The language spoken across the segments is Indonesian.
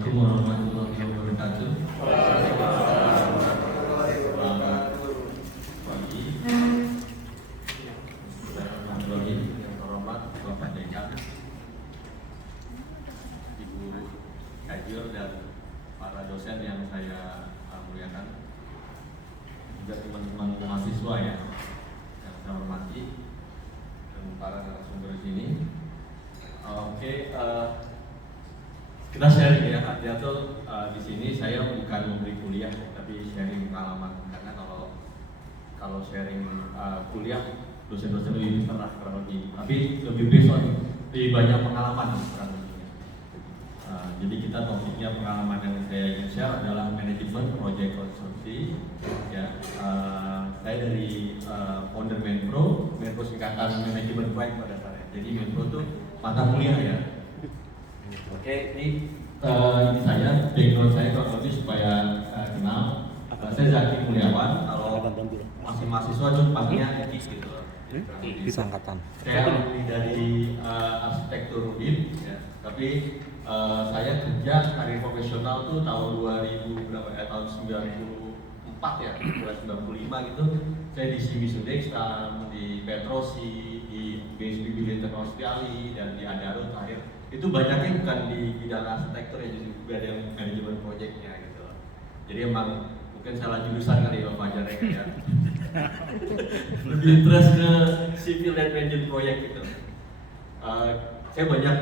Assalamualaikum warahmatullahi wabarakatuh. Selamat pagi. Bismillahirrahmanirrahim. Yang terhormat Bapak Dekan, Ibu Kajur dan para dosen yang saya muliakan, juga teman-teman mahasiswa yang saya hormati, dan para narasumber di sini. Kita sharing ya, artinya tuh di sini saya bukan memberi kuliah, tapi sharing pengalaman. Karena kalau sharing kuliah, dosen-dosen lebih pernah kurang lebih, tapi lebih besok lebih banyak pengalaman kurang lebih. Jadi kita topiknya pengalaman yang saya ingin share adalah manajemen project konstruksi. Ya, saya dari founder Menpro singkatan manajemen proyek pada saya. Jadi Menpro tuh mata kuliah ya. Oke, ini saya, background saya kalau lebih supaya kenal. Saya Zaki Mulyawan. Kalau masih mahasiswa tuh panggilnya Eki gitu. Bisa angkatan. Saya alumni dari arsitektur UIN, ya. Tapi saya kerja karir profesional tuh tahun 2000 berapa ya? Tahun 94 ya, 1995 gitu. Saya di Shimizu Dextam, di Petrosi, di BSB Billiton Australia, dan di Adaro terakhir. Itu banyaknya bukan di bidang arsitektur ya, juga ada yang manajemen proyeknya gitu. Jadi emang mungkin salah jurusan kali ya Pak Fajar ya. Lebih interest ke civil dan manajemen proyek gitu. Saya banyak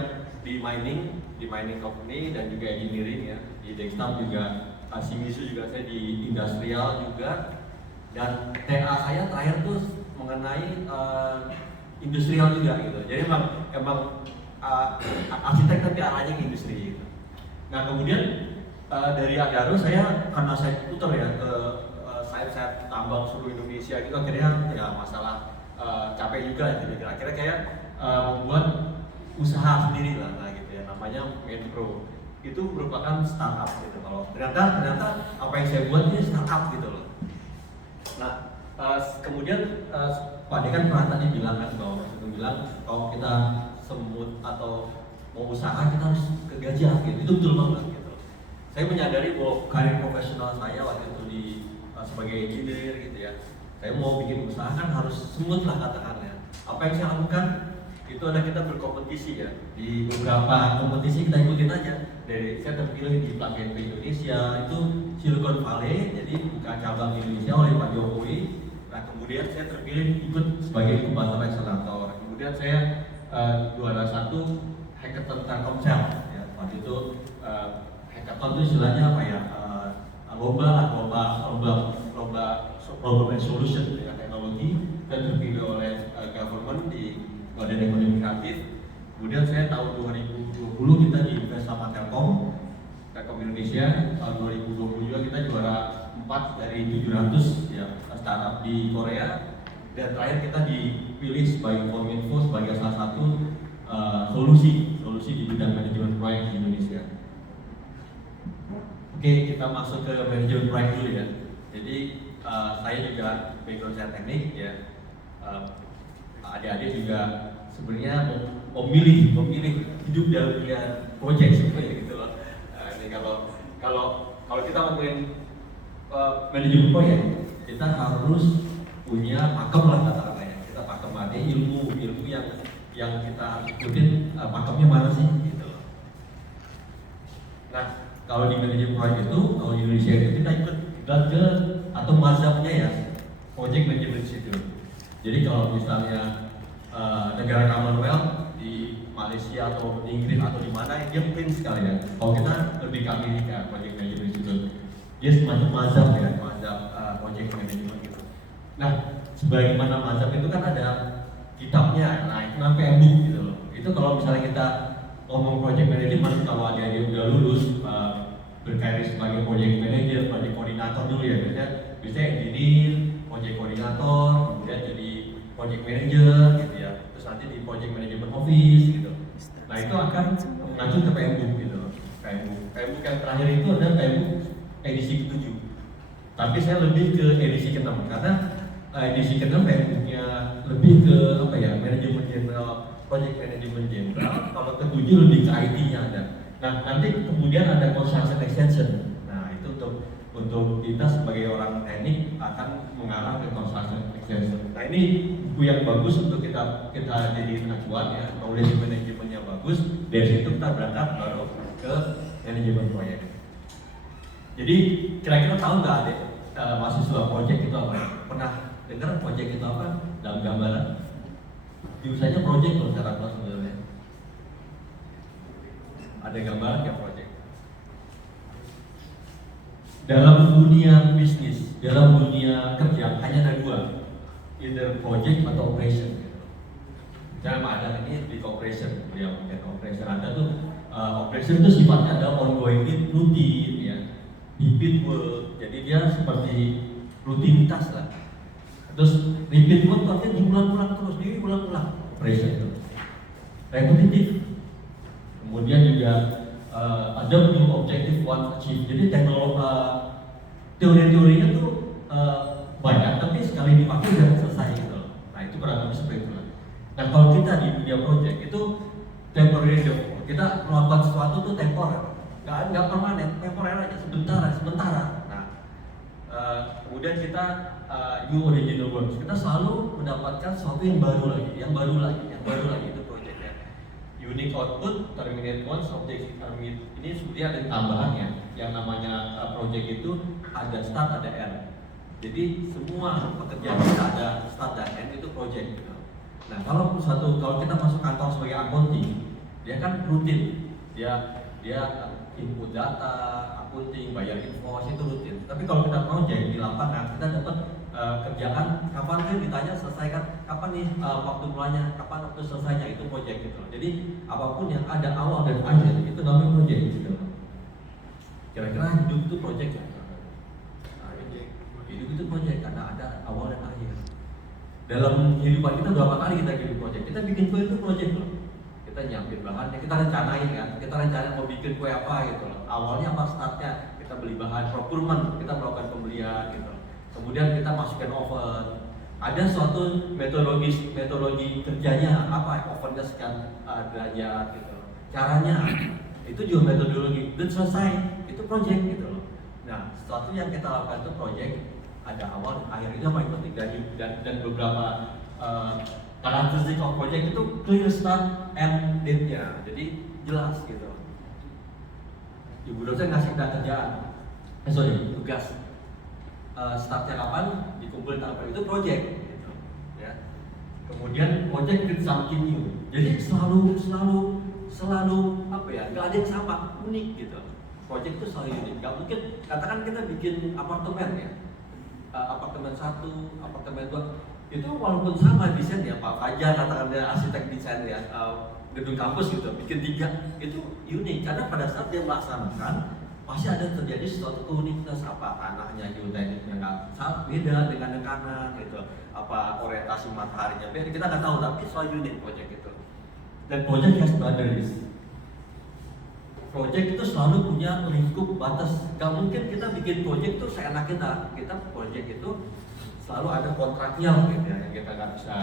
di mining company dan juga engineering ya. Di Dextam juga, Shimizu juga, saya di industrial juga. Dan TA saya terakhir tuh mengenai industrial juga gitu. Jadi emang arsitek tapi arahnya ke industri gitu. Nah kemudian dari Adaro karena saya tutor ya ke site tambang seluruh Indonesia gitu, akhirnya ya masalah capek juga gitu. Akhirnya kayak membuat usaha sendiri lah gitu ya, namanya Menpro. Itu merupakan startup gitu. Kalau ternyata apa yang saya buat ini startup gitu loh. Nah kemudian Pak Dekan pernah tadi bilang kan kalau kita semut atau mau usaha kita harus ke gajah gitu. Itu betul banget gitu. Saya menyadari bahwa karir profesional saya waktu itu sebagai engineer gitu ya. Saya mau bikin usaha kan harus semut lah katakannya. Apa yang saya lakukan itu ada kita berkompetisi ya. Di beberapa kompetisi kita ikutin aja. Dari saya terpilih di Platinum Indonesia itu Silicon Valley, jadi buka cabang Indonesia oleh Pak Jokowi. Nah kemudian saya terpilih ikut sebagai inkubator akselerator. Kemudian saya juara satu hackathon Telkomsel ya. Waktu itu hackathon itu istilahnya apa ya, lomba problem and solution dengan teknologi, dan terpilih oleh government di Badan Ekonomi Kreatif. Kemudian saya tahun 2020 kita diinvest sama Telkom Indonesia. Tahun 2020 juga kita juara 4 dari 700 ya startup di Korea. Dan terakhir kita dipilih sebagai Kominfo sebagai salah satu solusi di bidang manajemen proyek di Indonesia. Oke, kita masuk ke manajemen proyek dulu ya. Jadi saya juga background saya teknik ya. Adik-adik juga sebenarnya memilih hidup dalam dunia proyek sebenarnya gitu loh. Ini kalau kita ngomongin manajemen proyek, kita harus punya pakem lah kata-katanya. Kita pakem ada ilmu yang kita ikutin, pakemnya mana sih gitu. Nah kalau di manajemen proyek itu, kalau di Indonesia itu kita ikut ke atau mazhabnya ya, project management civil. Jadi kalau misalnya negara Commonwealth di Malaysia atau di Inggris atau di mana, dia print sekali ya. Kalau kita lebih ke Amerika, project management civil, dia semacam mazhab ya, project management gitu. Nah, sebagaimana mazhab itu kan ada kitabnya, nah itu namanya PMBOK gitu loh. Itu kalau misalnya kita ngomong project management, kalau ada yang udah lulus berkarir sebagai project manager, project koordinator dulu ya, biasanya engineer, project koordinator, kemudian jadi project manager gitu ya, terus nanti di project management office gitu. Nah itu akan mengacu ke PMBOK gitu loh. PMBOK yang terakhir itu adalah PMBOK edisi ke-7. Tapi saya lebih ke edisi ke-6 karena edisi ke-6 PMBOK-nya lebih ke apa ya, manajemen general, project management general. Kalau ke-7 lebih ke IT-nya ada. Nah, nanti kemudian ada construction extension. Nah, itu untuk kita sebagai orang teknik akan mengarah ke construction extension. Nah, ini buku yang bagus untuk kita jadi acuan ya, knowledge manajemennya bagus. Dari situ kita berangkat baru ke manajemen proyek. Jadi kira-kira tahu nggak adik mahasiswa project itu apa? Pernah dengar project itu apa dalam gambaran? Biasanya project loh secara kelas sebenarnya. Ada gambaran ya project. Dalam dunia bisnis, dalam dunia kerja hanya ada dua, either project atau operation. Jangan ada ini di operation, ya mungkin operation ada tuh operation itu sifatnya ada ongoing rutin ya, repeat work. Jadi dia seperti rutinitas lah. Terus repeat work artinya diulang-ulang terus, diulang-ulang operation itu. Repetitif. Kemudian juga ada new objective one achieve. Jadi teknologi teori-teorinya tuh banyak, tapi sekali dipakai udah selesai gitu. Nah itu kurang lebih seperti itu. Nah kalau kita di dunia project itu temporary, kita melakukan sesuatu tuh temporer, nggak permanen, temporer aja sementara. Nah kemudian kita new original works, kita selalu mendapatkan sesuatu yang baru lagi itu projectnya. Unique output, terminate once, object terminate. Ini sebenarnya ada tambahannya. Yang namanya project itu ada start, ada end. Jadi semua pekerjaan kita ada start dan end itu project. Nah kalau kita masuk kantor sebagai accounting, dia kan rutin. Dia input data, accounting, bayar invoice itu rutin. Tapi kalau kita project di lapangan, kita dapat kerjaan kapan kan ditanya selesaikan, kapan nih waktu mulanya, kapan waktu selesainya, itu project gitu. Jadi apapun yang ada awal dan akhir itu namanya project gitu. Kira-kira hidup itu project ya? Nah, hidup itu project karena ada awal dan akhir. Dalam kehidupan kita berapa kali kita bikin project? Kita bikin kue itu project loh. Kita nyiapin bahannya, kita rencanain kan, kita rencanain mau bikin kue apa gitu loh. Awalnya apa startnya? Kita beli bahan, procurement, kita melakukan pembelian gitu. Kemudian kita masukkan oven. Ada suatu metodologi kerjanya apa? Ovennya sekian derajat gitu. Caranya itu juga metodologi. Dan selesai itu project gitu loh. Nah, sesuatu yang kita lakukan itu project, ada awal dan akhir. Itu yang paling penting dan beberapa karakteristik of project itu clear start and date-nya. Jadi jelas gitu. Ibu dosen ngasih kita kerjaan, tugas. Startnya kapan, dikumpulin apa itu project gitu, ya. Kemudian project itu something new. Jadi selalu apa ya, nggak ada yang sama, unik gitu. Project itu selalu unik. Nggak mungkin katakan kita bikin apartemen ya, apartemen 1, apartemen 2 itu walaupun sama desain ya, Pak Fajar katakan dia arsitek desain ya, gedung kampus gitu, bikin 3 itu unik karena pada saat dia melaksanakan pasti ada terjadi sesuatu keunikan, apa tanahnya, geotekniknya nggak beda dengan kanan gitu, apa orientasi mataharinya beda, kita nggak tahu, tapi selalu unik project itu. Dan project has boundaries. Project itu selalu punya lingkup batas. Gak mungkin kita bikin project itu seenak kita project itu selalu ada kontraknya gitu ya, yang kita nggak bisa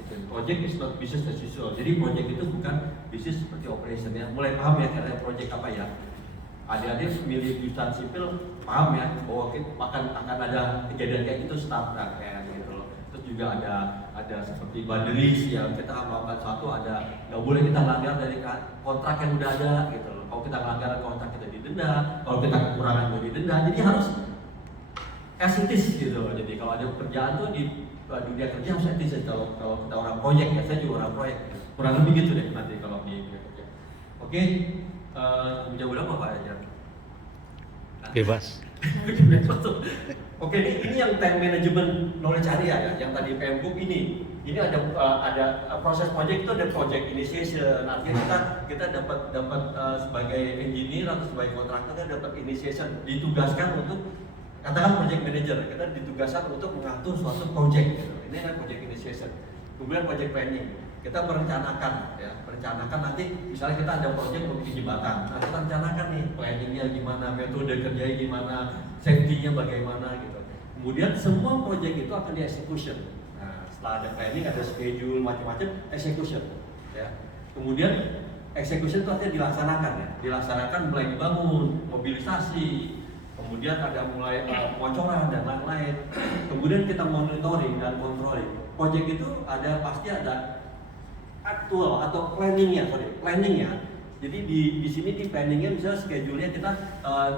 itu. Project is not business as usual. Jadi project itu bukan bisnis seperti operation ya. Mulai paham ya kira project apa ya? Adik-adik milih jurusan sipil paham ya bahwa akan ada kejadian kayak gitu start kayak gitu loh. Terus juga ada seperti boundaries yang kita melakukan satu, ada nggak boleh kita langgar dari kontrak yang udah ada gitu loh. Kalau kita langgar kontrak kita didenda, kalau kita kekurangan juga didenda. Jadi harus etis gitu loh. Jadi kalau ada pekerjaan tuh di dunia kerja harus etis. Kalau kita orang proyek ya, saya juga orang proyek. Kurang lebih gitu deh nanti kalau di dunia kerja. Oke. Jauh berapa Pak Ajar? Bebas. Oke, ini yang time management knowledge area ya, yang tadi PMBOK ini ada proses project itu ada project initiation. Artinya kita dapat sebagai engineer atau sebagai kontraktor kita dapat initiation, ditugaskan untuk katakan project manager, kita ditugaskan untuk mengatur suatu project gitu. Ini kan project initiation. Kemudian project planning, kita merencanakan nanti misalnya kita ada project untuk bikin jembatan, nah kita rencanakan nih planningnya gimana, metode kerjanya gimana, safety-nya bagaimana gitu. Kemudian semua project itu akan di execution. Nah setelah ada planning, ada schedule macam-macam, execution ya. Kemudian Execution itu artinya dilaksanakan ya, dilaksanakan mulai dibangun, mobilisasi, kemudian ada mulai pengocoran dan lain-lain. Kemudian kita monitoring dan controlling. Project itu pasti ada actual atau planningnya. Jadi di sini di planningnya misalnya schedule-nya kita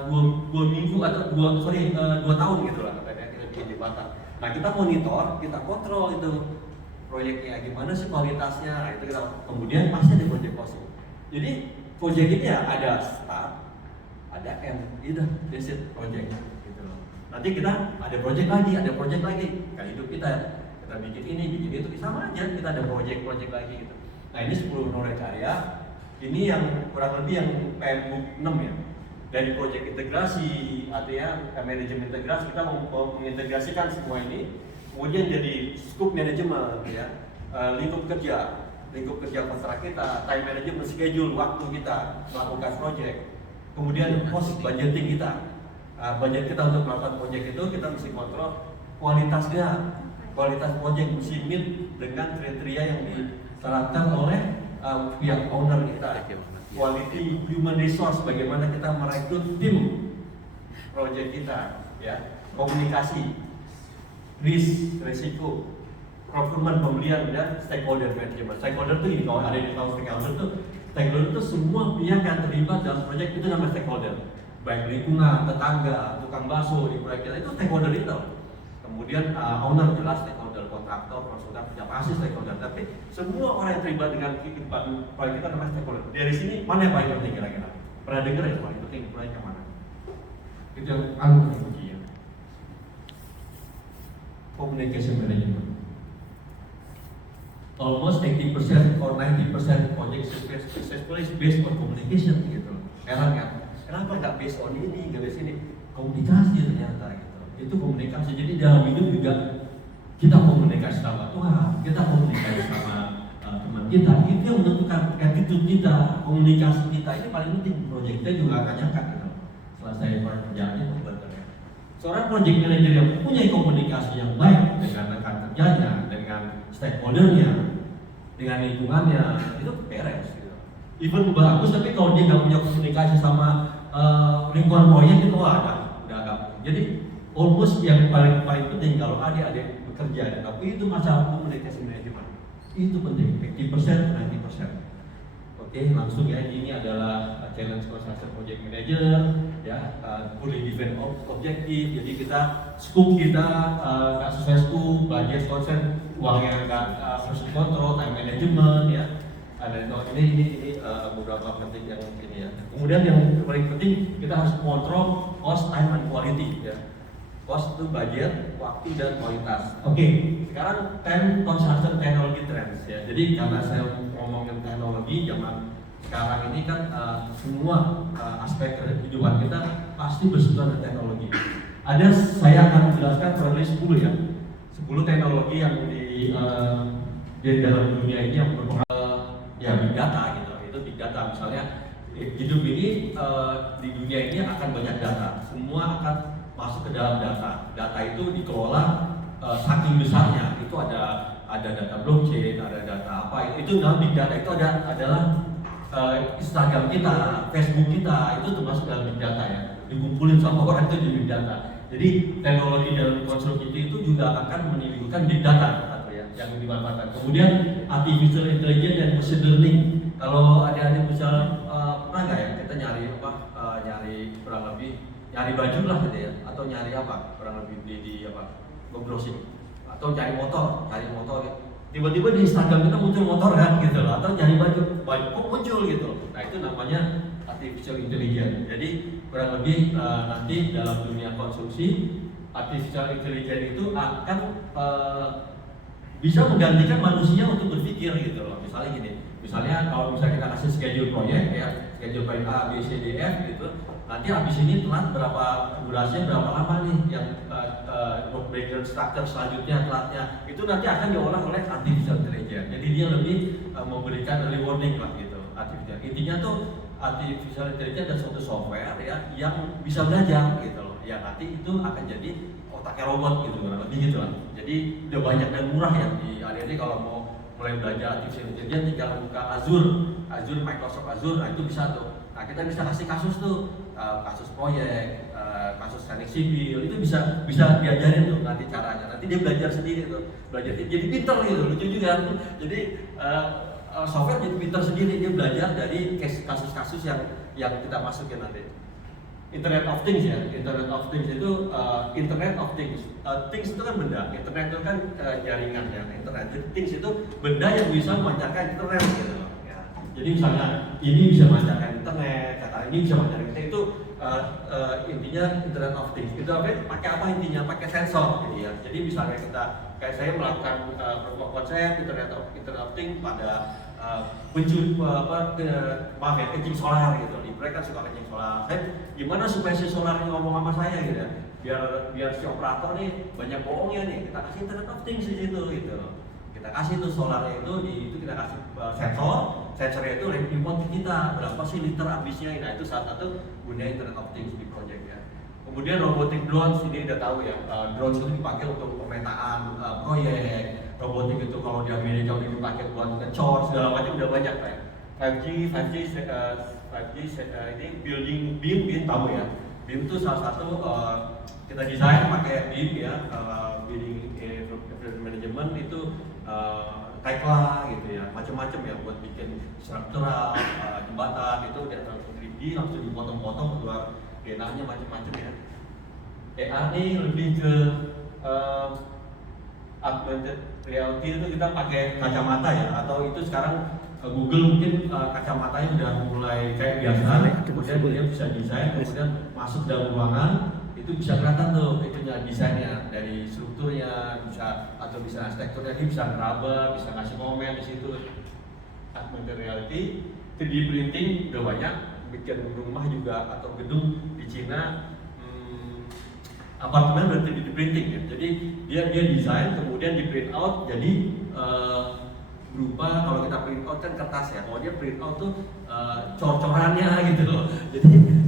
2 minggu atau 2 tahun gitu lah kita bikin jembatan. Nah kita monitor, kita kontrol itu proyeknya gimana sih kualitasnya. Nah, itu kita kemudian pasti ada project closing. Jadi project ini ya ada start, ada end, itu that's it project gitu loh. Nanti kita ada project lagi kayak hidup kita bikin ini, bikin itu, sama aja kita ada project lagi gitu. Nah ini 10 proyek karya. Ini yang kurang lebih yang PMBOK 6 ya. Dari proyek integrasi, artinya manajemen integrasi, kita mau mengintegrasikan semua ini. Kemudian jadi scope manajemen ya, lingkup kerja kontrak kita, time management, schedule waktu kita melakukan proyek. Kemudian cost budgeting kita, budget kita untuk melakukan proyek itu kita mesti kontrol kualitasnya, kualitas proyek mesti meet dengan kriteria yang diterapkan oleh pihak owner kita. Quality human resource, bagaimana kita merekrut tim proyek kita, ya, komunikasi, risiko, procurement, pembelian, dan stakeholder management. Stakeholder itu ini, kalau ada di tahun stakeholder itu semua pihak yang terlibat dalam proyek itu namanya stakeholder. Baik lingkungan, tetangga, tukang bakso di proyek kita itu stakeholder itu. Kemudian owner jelas stakeholder, kontraktor, konsultan, pasti stakeholder. Tapi semua orang yang terlibat dengan kehidupan proyek kita namanya stakeholder. Dari sini mana yang paling penting kira-kira? Pernah dengar ya paling penting proyek yang mana? Itu yang paling penting ya. Communication management. Almost 80% or 90% project successful is based on communication gitu. Heran kan? Kenapa nggak based on ini, nggak based ini? Komunikasi ternyata gitu. Itu komunikasi. Jadi dalam hidup juga kita komunikasi sama Tuhan, kita komunikasi sama teman kita. Itu yang menentukan attitude kita, komunikasi kita. Ini paling penting. Project kita juga akan nyangka gitu. Selesai pekerjaan itu betul. Seorang project manager yang punya komunikasi yang baik dengan rekan kerjanya, dengan stakeholdernya, dengan lingkungannya, itu beres gitu. Even bagus, tapi kalau dia nggak punya komunikasi sama lingkungan proyek itu udah agak. Jadi almost yang paling penting kalau adik-adik bekerja, tapi itu masalah komunikasi manajemen. Itu penting, 80%, 90%. Oke, langsung ya, ini adalah challenge construction project manager ya, fully define objektif. Jadi kita scope kita nggak sesuai scope, budget konsen, uangnya nggak sesuai kontrol, time management ya. Ada ini beberapa penting yang ini ya. Kemudian yang paling penting kita harus kontrol cost, time, and quality ya. Cost itu budget, waktu, dan kualitas. Oke, sekarang 10 construction technology trends ya. Jadi karena saya ngomongin teknologi zaman sekarang ini kan semua aspek kehidupan kita pasti bersentuhan dengan teknologi. Saya akan menjelaskan kurang lebih 10 ya. 10 teknologi yang di dalam dunia ini yang berpengaruh ya big data gitu. Itu big data misalnya hidup ini di dunia ini akan banyak data. Semua akan masuk ke dalam data. Data itu dikelola saking besarnya. Itu ada data blockchain, ada data apa? Itu dalam big data itu adalah Instagram kita, Facebook kita itu termasuk dalam big data ya. Dikumpulin sama orang itu di big data. Jadi teknologi dalam konstruksi itu juga akan menimbulkan big data atau ya yang dimanfaatkan. Kemudian artificial intelligence dan machine learning. Kalau ada misal pernah nggak ya kita nyari kurang lebih nyari baju lah gitu ya, atau nyari apa kurang lebih di browsing, atau cari motor ya. Tiba-tiba di Instagram kita muncul motor kan gitu loh, atau cari baju kok muncul gitu. Nah itu namanya artificial intelligence. Jadi kurang lebih nanti dalam dunia konsumsi artificial intelligence itu akan bisa menggantikan manusia untuk berpikir gitu loh. Misalnya kalau misalnya kita kasih schedule proyek ya, schedule proyek A, B, C, D, F gitu. Nanti habis ini telat durasinya berapa lama nih yang background structure selanjutnya telatnya itu nanti akan diolah oleh artificial intelligence. Jadi dia lebih memberikan early warning lah gitu. Intinya tuh artificial intelligence adalah suatu software ya yang bisa belajar gitu loh. Ya nanti itu akan jadi otaknya robot gitu lebih gitu lah. Jadi udah banyak dan murah ya di adik-adik kalau mau mulai belajar artificial intelligence tinggal buka Azure, Microsoft Azure, nah itu bisa tuh. Nah kita bisa kasih kasus tuh, kasus proyek, kasus teknik sipil, itu bisa diajarin tuh nanti caranya. Nanti dia belajar sendiri tuh, jadi pinter gitu, lucu juga. Jadi software jadi pinter sendiri, dia belajar dari kasus-kasus yang kita masukin nanti. Internet of Things ya, Internet of Things itu Internet of Things. Things itu kan benda, Internet itu kan jaringan ya. Internet Things itu benda yang bisa memancarkan internet gitu. Ya. Jadi misalnya ini bisa memancarkan internet, kata ini bisa memancarkan internet, itu intinya Internet of Things. Itu pakai apa intinya? Pakai sensor gitu ya. Jadi misalnya kayak saya melakukan konsep Internet of Things pada kencing solar gitu. Mereka kan suka kencing solar. Gimana supaya si solar ini ngomong sama saya gitu ya? Biar si operator nih banyak bohongnya nih. Kita kasih Internet of Things di situ gitu. Kita kasih tuh solarnya itu kita kasih sensornya itu report kita berapa sih liter habisnya. Nah itu salah satu guna Internet of Things di project ya. Kemudian robotic drones ini udah tahu ya. Drones itu dipakai untuk pemetaan proyek. Robotik itu kalau di Amerika udah dipakai buat ngecor segala macam udah banyak kan. 5G ini building BIM tahu ya. BIM itu salah satu kita desain pakai BIM ya, building management itu Tekla gitu ya, macam-macam ya buat bikin struktural jembatan itu udah langsung 3D langsung dipotong-potong keluar denahnya macam-macam ya. AR ini lebih ke augmented reality itu kita pakai kacamata ya, atau itu sekarang Google mungkin kacamatanya udah mulai kayak biasa, kemudian dia bisa desain, kemudian masuk dalam ruangan itu bisa kelihatan tuh itunya desainnya dari strukturnya bisa atau bisa arsitekturnya, dia bisa ngeraba, bisa ngasih komen di situ. Augmented reality, 3D printing udah banyak, bikin rumah juga atau gedung di Cina. Apartemen berarti di printing ya, jadi dia desain kemudian di print out jadi berupa kalau kita print out kan kertas ya, kalau dia print out tuh cor-corannya gitu loh.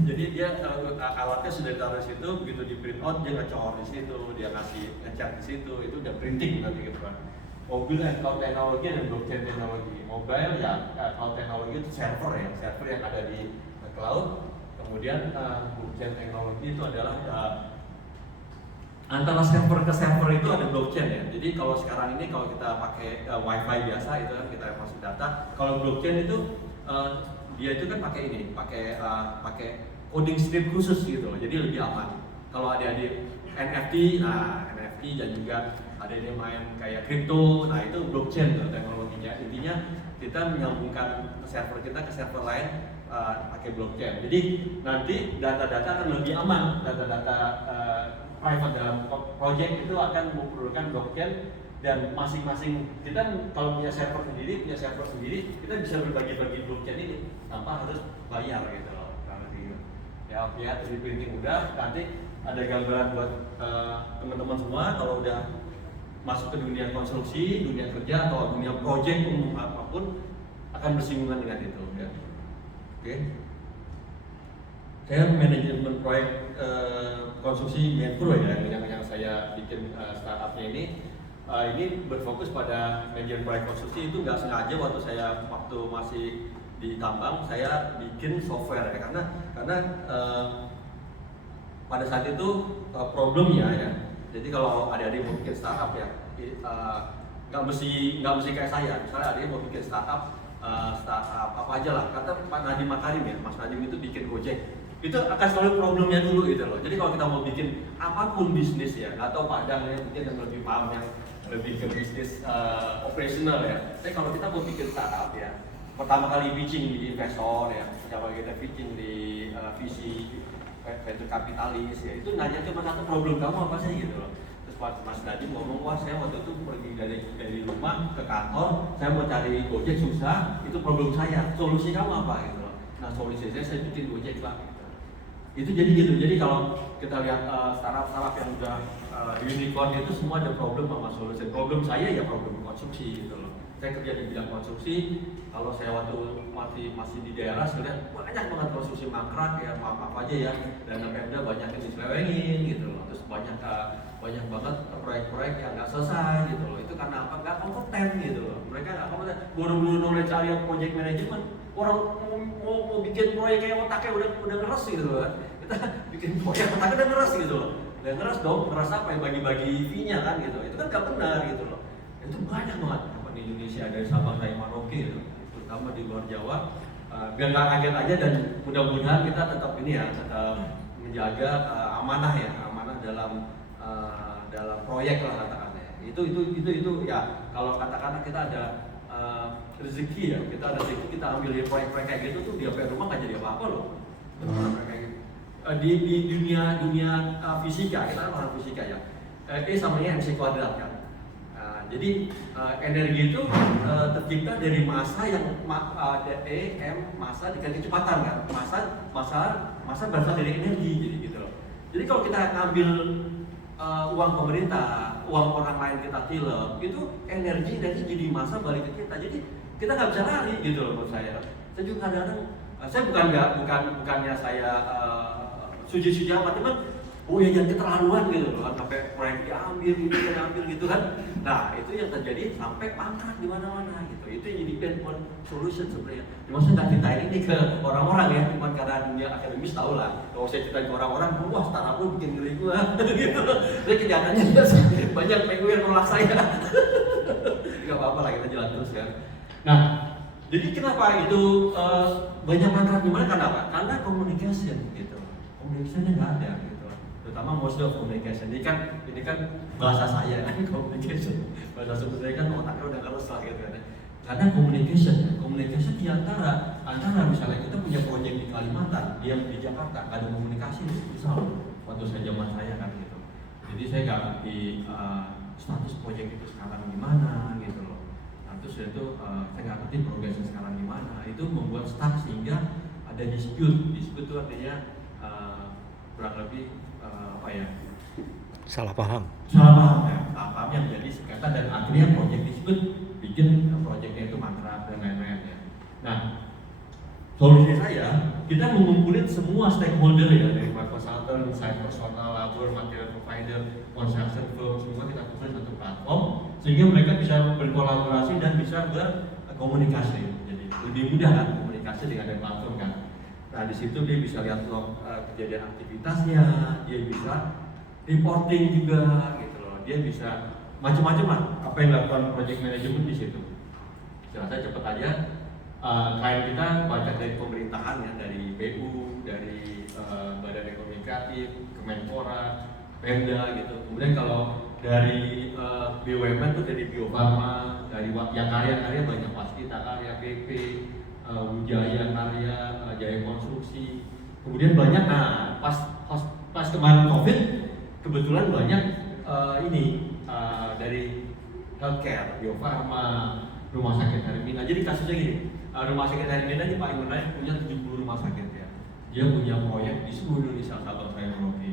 Jadi dia alatnya sudah ditaruh di situ, begitu di print out dia ngecor di situ, dia ngecat di situ, itu udah printing nanti gitu kan. Mobil dan cloud teknologi dan blockchain teknologi. Mobile ya cloud teknologi itu server ya, server yang ada di cloud. Kemudian blockchain teknologi itu adalah antara server ke server itu ada blockchain ya. Jadi kalau sekarang ini kalau kita pakai wifi biasa itu kan kita masuk data. Kalau blockchain itu dia itu kan pakai ini, pakai coding script khusus gitu loh. Jadi lebih aman. Kalau adik-adik NFT, nah NFT dan juga ada yang main kayak kripto, nah itu blockchain tuh teknologinya. Intinya kita menyambungkan server kita ke server lain pakai blockchain. Jadi nanti data-data akan lebih aman, data-data private dalam project itu akan memerlukan blockchain, dan masing-masing kita kalau punya server sendiri kita bisa berbagi-bagi blockchain ini tanpa harus bayar gitu loh. Ya oke ya, 3D printing udah, nanti ada gambaran buat teman-teman semua kalau udah masuk ke dunia konstruksi, dunia kerja atau dunia project umum apapun akan bersinggungan dengan itu ya. Oke. Saya manajemen proyek konstruksi Menpro ya, yang saya bikin startupnya ini berfokus pada manajemen proyek konstruksi. Itu nggak sengaja waktu masih di tambang saya bikin software ya, karena pada saat itu problemnya ya. Jadi kalau adik-adik mau bikin startup ya, nggak mesti kayak saya. Misalnya adik mau bikin startup apa aja lah, kata Pak Nadiem Makarim ya, Mas Nadiem itu bikin Gojek. Itu akan selalu problemnya dulu gitu loh. Jadi kalau kita mau bikin apapun bisnis ya, atau Padang ya mungkin yang lebih paham, yang lebih ke bisnis operasional ya. Tapi kalau kita mau bikin startup ya, pertama kali pitching di investor ya, pertama kita pitching di VC venture kapitalis ya, itu nanya cuma satu, problem kamu apa sih gitu loh. Terus Mas Nadiem ngomong, wah saya waktu itu pergi dari rumah ke kantor, saya mau cari Gojek susah, itu problem saya, solusi kamu apa gitu loh. Nah solusi saya bikin Gojek lah. Itu jadi gitu. Jadi kalau kita lihat startup yang udah unicorn itu semua ada problem sama solusi. Problem saya ya problem konstruksi gitu loh. saya kerja di bidang konstruksi. Kalau saya waktu masih di daerah, saya lihat banyak banget konstruksi mangkrak ya, maaf aja ya, dan Pemda banyak yang diselewengin gitu loh. Terus banyak banget proyek-proyek yang nggak selesai gitu loh. Itu karena apa? Nggak kompeten gitu loh. Mereka nggak kompeten. Buru-buru knowledge area project management, orang mau bikin proyek kayak otaknya udah ngeres gitu loh. Kita bikin proyek otaknya udah ngeres gitu loh. Udah ngeres dong, ngeres apa ya, bagi-bagi fee-nya kan gitu. Itu kan nggak benar gitu loh. Itu banyak banget di Indonesia, dari Sabang sampai Merauke gitu, terutama di luar Jawa. Biar nggak kaget aja, dan mudah-mudahan kita tetap ini ya, tetap menjaga amanah ya, amanah dalam proyek lah katakannya. Itu ya, kalau katakanlah kita ada rezeki ya, kita ada rezeki, kita ambil proyek-proyek kayak gitu tuh, di rumah nggak jadi apa-apa loh. Kayak gitu. Di dunia fisika, kita kan orang fisika ya, E sama MC kuadrat kan. Jadi energi itu tercipta dari massa yang E, M, massa dikali kecepatan kan. Massa berasal dari energi, jadi gitu loh. Jadi kalau kita ngambil uang pemerintah, uang orang lain kita tilep, itu energi jadi massa balik ke kita. Jadi kita nggak bisa lari gitu loh menurut saya. Saya juga kadang-kadang, saya bukannya saya suji-suji amat, teman. Oh ya, jangan keterlaluan gitu loh, sampai proyek diambil gitu kan. Nah itu yang terjadi sampai pangkat di mana-mana gitu. Itu yang jadi pain point solution sebenarnya. Cuma saya nggak ceritain ini ke orang-orang ya, cuma karena dunia akademis tahu lah. Kalau saya ceritain ke orang-orang, wah startup lu bikin ngeri gua gitu. Jadi kenyataannya sih banyak PU yang nolak saya. Gak apa-apa lah, kita jalan terus ya. Nah, jadi kenapa itu banyak mangkrak gimana? Karena apa? Karena communication gitu. Communicationnya nggak ada gitu. Terutama most of communication. Ini kan bahasa saya kan, communication. Bahasa sumber saya kan otaknya udah nggak resah gitu kan. Karena communication di antara misalnya kita punya proyek di Kalimantan, dia di Jakarta, nggak ada komunikasi, misal waktu saya zaman saya kan gitu. Jadi saya nggak ngerti status proyek itu sekarang gimana gitu loh. Nah, terus itu saya nggak ngerti progresnya sekarang gimana. Itu membuat stuck sehingga ada dispute itu artinya kurang lebih apa ya? Salah paham Yang jadi sengketa, dan akhirnya proyek dispute bikin proyeknya itu mangkrak dan lain-lain ya. Nah, solusi saya, kita mengumpulin semua stakeholder ya, dari consultant, site personal, labor, material provider, construction firm, semua kita kumpulin satu platform sehingga mereka bisa berkolaborasi dan bisa berkomunikasi. Jadi lebih mudah kan komunikasi dengan ada platform kan. Nah di situ dia bisa lihat log kejadian aktivitasnya, dia bisa reporting juga gitu loh, dia bisa macam-macam lah apa yang dilakukan project management di situ. Saya cepet aja, klien kita banyak dari pemerintahan ya, dari BU, dari Badan Ekonomi Kreatif, Kemenpora, Pemda gitu. Kemudian kalau dari BUMN tuh dari Bio Farma, dari yang karya banyak, Waskita Karya, PP, Wijaya Karya, Jaya Konstruksi. Kemudian banyak, nah pas kemarin COVID kebetulan banyak dari healthcare, Bio Farma, Rumah Sakit Hermina. Jadi kasusnya gini, Rumah Sakit Hermina ini paling menarik, punya 70 rumah sakit ya. Dia punya proyek di seluruh Indonesia, Sabang sampai Merauke.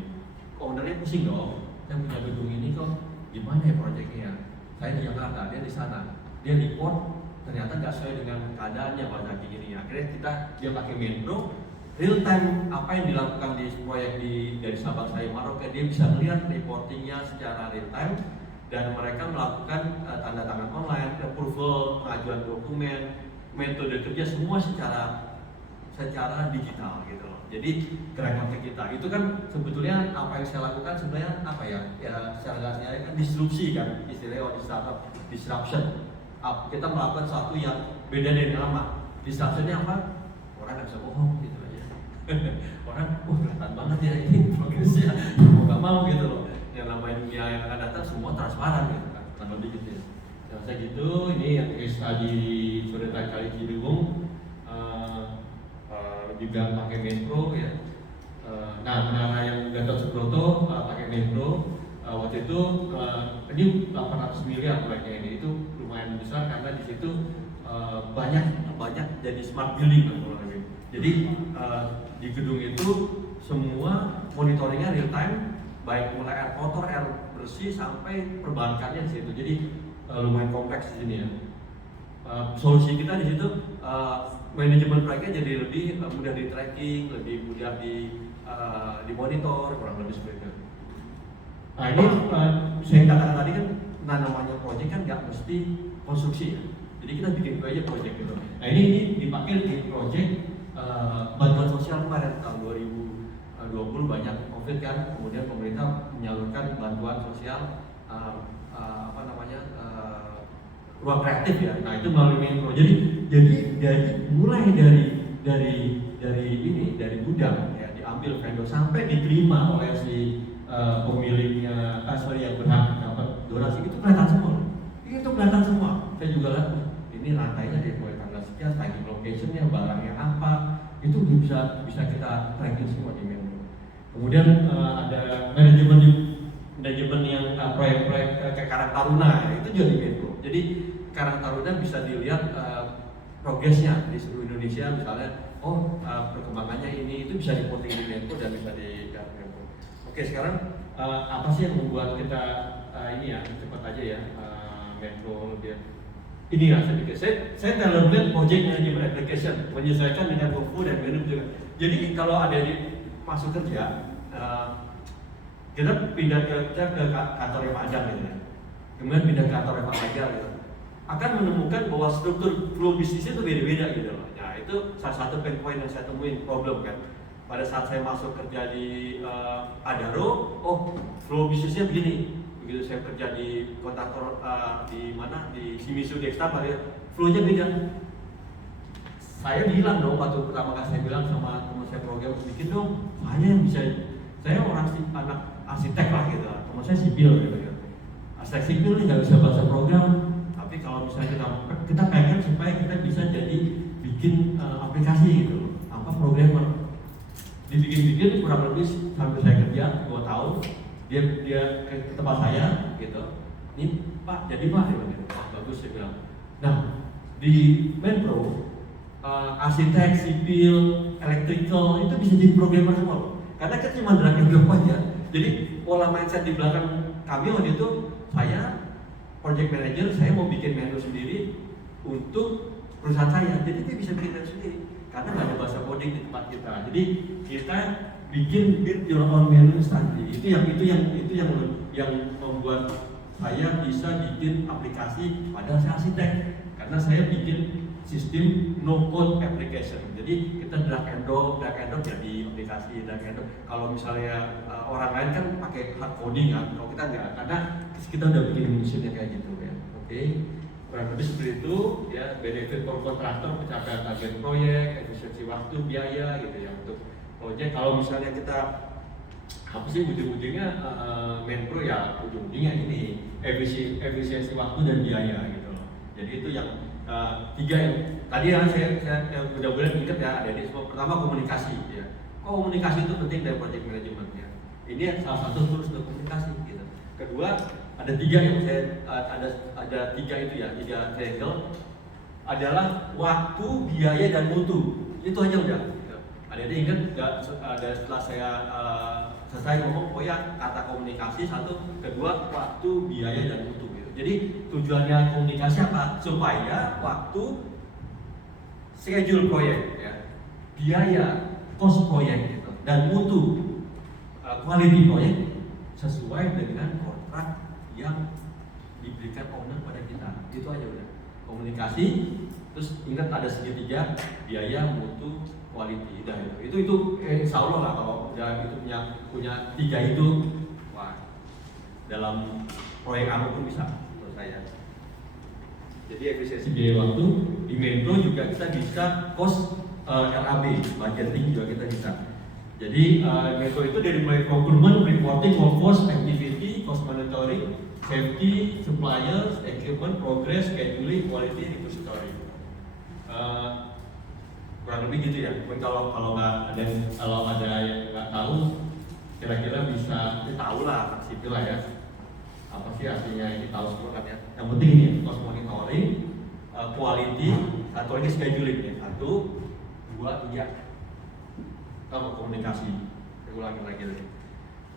Ownernya pusing dong, saya punya gedung ini kok gimana ya proyeknya? Saya di Jakarta, dia di sana. Dia report ternyata nggak sesuai dengan keadaannya pada gini. Akhirnya dia pakai Metro, real time apa yang dilakukan di proyek dari Sabang sampai Merauke, dia bisa melihat reportingnya secara real time, dan mereka melakukan tanda tangan online, approval, pengajuan dokumen, metode kerja semua secara digital gitu loh. Jadi keren kita. Itu kan sebetulnya apa yang saya lakukan sebenarnya apa ya? Ya secara dasarnya kan disrupsi kan, istilahnya di startup disruption. Kita melakukan sesuatu yang beda dari lama. Disruptionnya apa? Orang nggak bisa bohong gitu aja. Orang, kelihatan banget ya ini progresnya, mau nggak mau gitu loh. Yang namanya dunia yang akan datang semua transparan gitu kan, kurang lebih gitu ya. Saya gitu, ini yang case tadi sore kali Ciliwung juga pakai Metro ya. Nah, menara yang Gatot Subroto pakai Metro. Waktu itu ini 800 miliar proyeknya ini, itu lumayan besar karena di situ banyak jadi smart building kan kalau lagi. Jadi di gedung itu semua monitoringnya real time, baik mulai air kotor, air bersih sampai perbankannya di situ. Jadi lumayan kompleks di sini ya. solusi kita di situ manajemen proyeknya jadi lebih mudah di tracking, lebih mudah dimonitor, kurang lebih seperti itu. Nah ini saya katakan tadi kan, namanya proyek kan nggak mesti konstruksi ya. Jadi kita bikin aja proyek gitu. Nah ini dipakai di proyek bantuan sosial kemarin tahun 2020 banyak COVID kan, kemudian pemerintah menyalurkan bantuan sosial ruang kreatif ya. Nah itu melalui Menpro. Jadi mulai dari gudang ya, diambil vendor sampai diterima oleh si pemiliknya, yang berhak dapat donasi, itu kelihatan semua. Itu kelihatan semua. Saya juga lihat ini rantainya dari mulai tanggal sekian, tagging locationnya, barangnya apa, itu bisa kita tracking semua di Menpro. Kemudian ada manajemen yang proyek-proyek kayak Karang Taruna itu juga di Menpro. Jadi Karang Taruna bisa dilihat progresnya di seluruh Indonesia, misalnya perkembangannya ini itu bisa diposting di Menpro dan bisa di Menpro. Oke, sekarang apa sih yang membuat kita ini ya cepat aja ya Menpro lebih ini ya sedikit. Saya tailor-made project management application menyesuaikan dengan workflow dan menu juga. Jadi kalau ada masuk kerja kita pindah ke kantor yang Padang gitu ya. Kemudian pindah ke kantor yang Fajar gitu. Akan menemukan bahwa struktur flow bisnisnya itu beda-beda gitu loh. Nah itu salah satu pain point yang saya temuin, problem kan. Pada saat saya masuk kerja di Adaro, flow bisnisnya begini. Begitu saya kerja di kontraktor di Shimizu Dexta, flow-nya beda. Saya bilang dong, waktu pertama kali saya bilang sama teman saya program, bikin dong, saya orang anak arsitek lah gitu, teman saya sipil gitu. Arsitek sipil nih nggak bisa bahasa program, tapi kalau misalnya kita pengen supaya kita bisa jadi bikin aplikasi gitu, programmer. Dibikin kurang lebih sampai saya kerja 2 tahun, dia ke tempat saya gitu, ini Pak, jadi Pak, bagus saya bilang. Nah di Menpro arsitek, sipil, electrical itu bisa jadi programmer semua, karena kita cuma drag and drop aja. Jadi pola mindset di belakang kami waktu itu, saya project manager, saya mau bikin menu sendiri untuk perusahaan saya, jadi dia bisa bikin menu sendiri karena nggak ada bahasa coding di tempat kita. Jadi kita bikin build your own menu sendiri. Itu yang membuat saya bisa bikin aplikasi padahal saya arsitek, karena saya bikin sistem no code application. Jadi kita drag and drop jadi aplikasi drag and drop. Kalau misalnya orang lain kan pakai hard coding kan, kalau kita enggak, karena kita udah bikin mesinnya kayak gitu ya. Oke. Kurang lebih seperti itu ya, benefit for kontraktor, pencapaian target proyek, efisiensi waktu, biaya gitu ya untuk proyek. Kalau misalnya kita apa sih ujung-ujungnya Menpro ya ujung-ujungnya ini efisiensi waktu dan biaya gitu loh. Jadi itu yang 3 yang tadi yang saya mudah-mudahan ingat ya, ada di semua. Pertama komunikasi ya. Komunikasi itu penting dari project management ya. Ini salah satu tools untuk komunikasi gitu. Kedua, ada 3 yang saya ada 3 itu ya, 3 triangle adalah waktu, biaya dan mutu. Itu aja udah. Gitu. Ada ingat nggak? Ada setelah saya selesai ngomong, kata komunikasi 1, kedua waktu, biaya dan mutu. Jadi tujuannya komunikasi apa? Supaya waktu schedule proyek, ya, biaya cost proyek gitu, dan mutu quality proyek sesuai dengan kontrak yang diberikan owner pada kita. Itu aja udah. Komunikasi, terus ingat ada segitiga, biaya, mutu, quality. Udah itu insya Allah lah kalau udah itu punya 3 itu, wah, dalam proyek apapun bisa menurut saya. Jadi efisiensi biaya waktu di Menpro juga kita bisa cost RAB, budgeting juga kita bisa. Jadi Menpro itu dari mulai procurement, reporting, workforce, activity, cost monitoring, safety, suppliers, equipment, progress, scheduling, quality, repository. Kurang lebih gitu ya. Mungkin kalau ada yang nggak tahu, kira-kira bisa tahu lah sipil lah ya. Apa sih hasilnya ini tahu semua kan ya. Yang penting ini cost monitoring, quality, satu lagi scheduling ya. 1, 2, 3. Kalau komunikasi, saya ulangi lagi.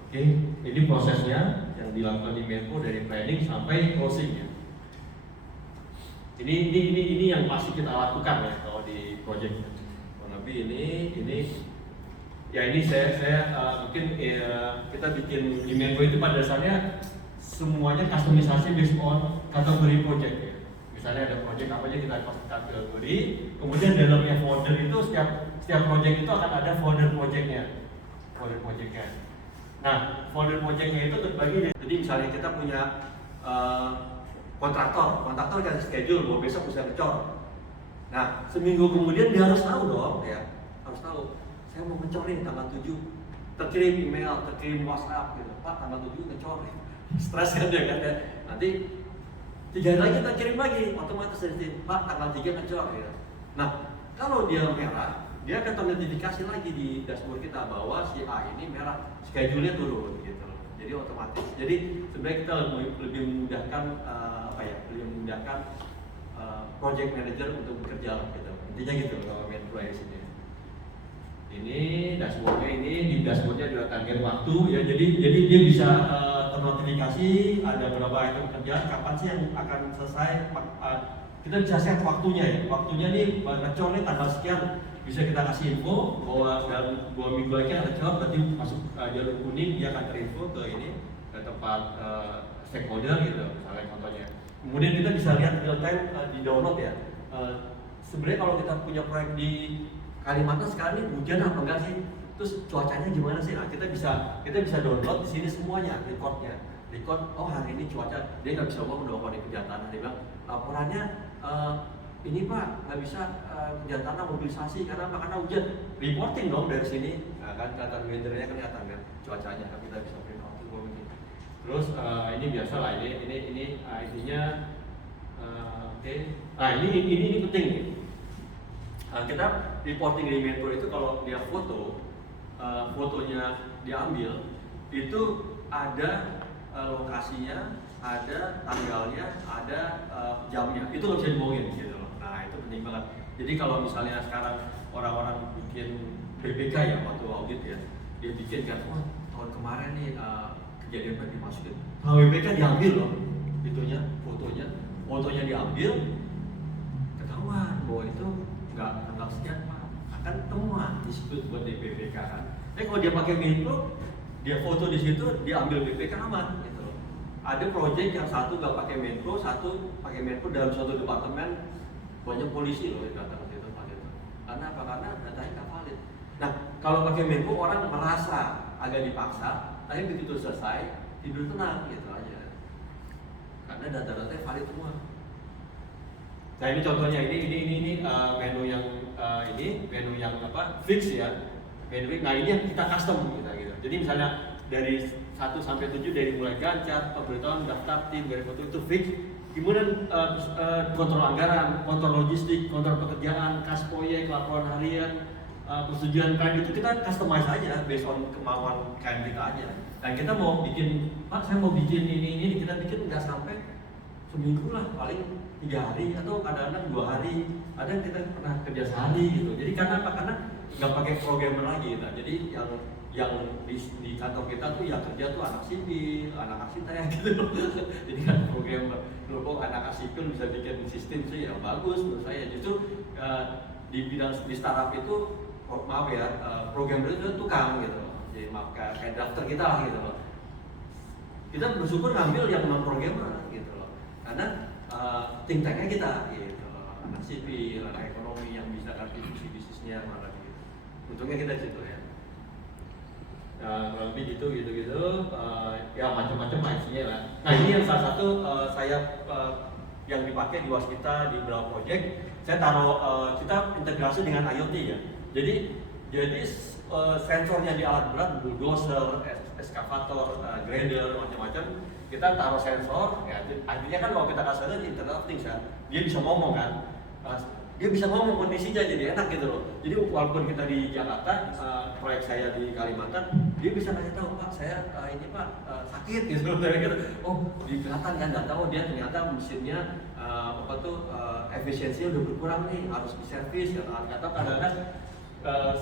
Oke, ini prosesnya yang dilakukan di Menpro dari planning sampai closing ya. Ini yang pasti kita lakukan ya kalau di project. Lebih ini ya ini saya mungkin kita bikin di Mengo itu pada dasarnya semuanya customisasi based on kategori project ya. Misalnya ada project apa aja kita kategori, kemudian dalamnya folder itu setiap project itu akan ada folder projectnya. Nah, folder projectnya itu terbagi. Jadi misalnya kita punya kontraktor kan schedule bahwa besok bisa ngecor. Nah, seminggu kemudian dia harus tahu dong ya, harus tahu. Saya mau ngecor nih tanggal 7, terkirim email, terkirim WhatsApp gitu. Pak, tanggal 7 ngecor nih. Stres kan dia kan ya. Nanti 3 hari lagi kita kirim lagi, otomatis dari Pak, tanggal 3 ngecor gitu. Nah, kalau dia merah, dia akan ternotifikasi lagi di dashboard kita bahwa si A ini merah, schedule-nya turun gitu. Jadi otomatis. Jadi sebenarnya kita lebih memudahkan lebih memudahkan project manager untuk bekerja gitu. Intinya gitu kalau Menpro di sini. Ini dashboardnya di dashboardnya juga target waktu ya. Jadi dia bisa ternotifikasi ada berapa item kerjaan, kapan sih yang akan selesai. Kita bisa set waktunya ya. Waktunya nih ngecor nih tanggal sekian. Bisa kita kasih info bahwa dalam 2 minggu lagi ada job, berarti masuk jalur kuning, dia akan terinfo ke tempat stakeholder gitu, misalnya contohnya. Kemudian kita bisa lihat real time di download ya. Sebenarnya kalau kita punya proyek di Kalimantan sekarang ini hujan apa enggak sih? Terus cuacanya gimana sih? Nah, kita bisa download di sini semuanya, record. Oh hari ini cuaca, dia nggak bisa ngomong dong kalau di kerjaan tanah. Dia bilang laporannya ini Pak nggak bisa kerjaan tanah mobilisasi karena apa? Karena hujan. Reporting dong dari sini. Nah, kan kelihatan weathernya kelihatan kan, cuacanya kan kita bisa print out semua ini. Terus ini biasa lah ini intinya oke. Nah ini penting nih. Kita reporting di Menpro itu kalau dia fotonya diambil itu ada lokasinya, ada tanggalnya, ada jamnya, itu nggak bisa dibohongin gitu loh. Nah itu penting banget. Jadi kalau misalnya sekarang orang-orang bikin BPK ya waktu audit ya, dia bikin kan, wah tahun kemarin nih kejadian apa dimasukin, nah BPK diambil loh, itunya, fotonya diambil, ketahuan bahwa itu nggak tanggal sekian Pak, akan temuan disebut buat di BPK kan. Tapi kalau dia pakai Menpro, dia foto di situ, dia ambil BPK aman gitu loh. Ada project yang satu nggak pakai Menpro, satu pakai Menpro dalam suatu departemen, banyak polisi loh yang datang ke situ pakai itu. Karena apa? Karena datanya nggak valid. Nah kalau pakai Menpro orang merasa agak dipaksa, tapi begitu selesai tidur tenang gitu aja. Karena data-datanya valid semua. Nah ini contohnya ini menu yang fix ya. Nah ini yang kita custom gitu. Jadi misalnya dari 1 sampai 7 dari mulai gancat, pemberitahuan, daftar tim, dari foto itu fix. Kemudian kontrol anggaran, kontrol logistik, kontrol pekerjaan, kas proyek, laporan harian, persetujuan klien itu kita customize aja based on kemauan klien kita aja. Dan kita mau bikin, Pak saya mau bikin ini kita bikin nggak sampai seminggu lah, paling 3 hari atau kadang-kadang 2 hari. Ada yang kita pernah kerja sehari gitu. Jadi karena apa? Karena nggak pakai programmer lagi. Nah, jadi yang di kantor kita tuh yang kerja tuh anak sipil, anak arsitek gitu. Jadi kan programmer. Kalau anak sipil bisa bikin sistem sih ya bagus menurut saya. Justru di bidang di startup itu maaf ya, programmer itu tukang gitu. Jadi maaf kayak daftar kita lah gitu loh. Kita bersyukur ngambil yang non programmer gitu loh. Karena think tanknya kita gitu loh. Anak sipil, anak ekonomi yang bisa ngerti bisnisnya malah gitu. Untungnya kita di situ ya. Kurang lebih gitu ya macam-macam lah isinya lah. Nah ini yang salah satu yang dipakai di waskita di beberapa project. Saya taruh kita integrasi dengan IoT ya. Jadi sensornya di alat berat, bulldozer, eskavator, grader, macam-macam. Kita taruh sensor, ya, artinya kan kalau kita kasih di Internet of Things kan, dia bisa ngomong kan. Dia bisa ngomong kondisinya jadi enak gitu loh. Jadi walaupun kita di Jakarta, proyek saya di Kalimantan, dia bisa ngasih tahu Pak saya ini Pak sakit gitu. Oh kelihatan kan nggak tahu dia ternyata mesinnya efisiensinya udah berkurang nih harus diservis. Atau kadang-kadang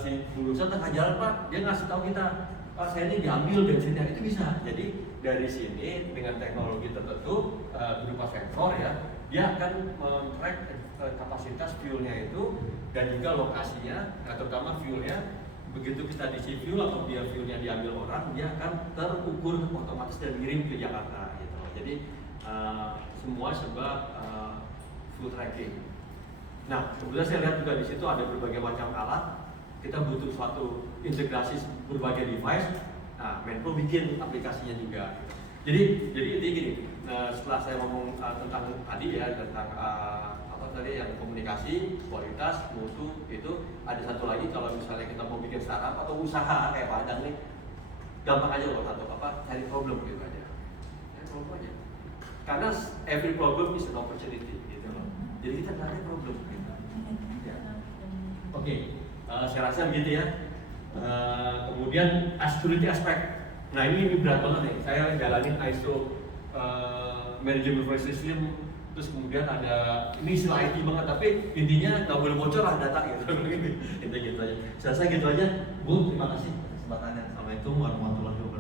si bulldozer tengah jalan Pak dia ngasih tahu kita Pak saya ini diambil bensinnya itu bisa. Jadi dari sini dengan teknologi tertentu berupa sensor ya. dia akan track kapasitas fuelnya itu dan juga lokasinya, terutama fuelnya. Begitu kita diisi fuel atau dia fuelnya diambil orang, dia akan terukur otomatis dan kirim ke Jakarta gitu. Jadi semua serba fuel tracking. Nah, kemudian saya lihat juga di situ ada berbagai macam alat. Kita butuh suatu integrasi berbagai device. Nah, Menpro bikin aplikasinya juga. Jadi intinya gini. Setelah saya ngomong tentang tadi ya tentang tadi yang komunikasi, kualitas, mutu, itu ada satu lagi kalau misalnya kita mau bikin startup atau usaha kayak Padang nih, gampang aja loh cari problem gitu aja. Cari problem aja. Karena every problem is an opportunity gitu loh. Jadi kita cari problem gitu. Ya. Oke, saya rasa begitu ya. Kemudian security aspect. Nah ini berat banget nih. Saya jalanin ISO Management Information System. Terus kemudian ada, ini istilah IT banget, tapi intinya nggak boleh bocor lah data gitu. Gitu aja. Saya rasa gitu aja. Bu, terima kasih atas kesempatannya. Assalamualaikum warahmatullahi wabarakatuh.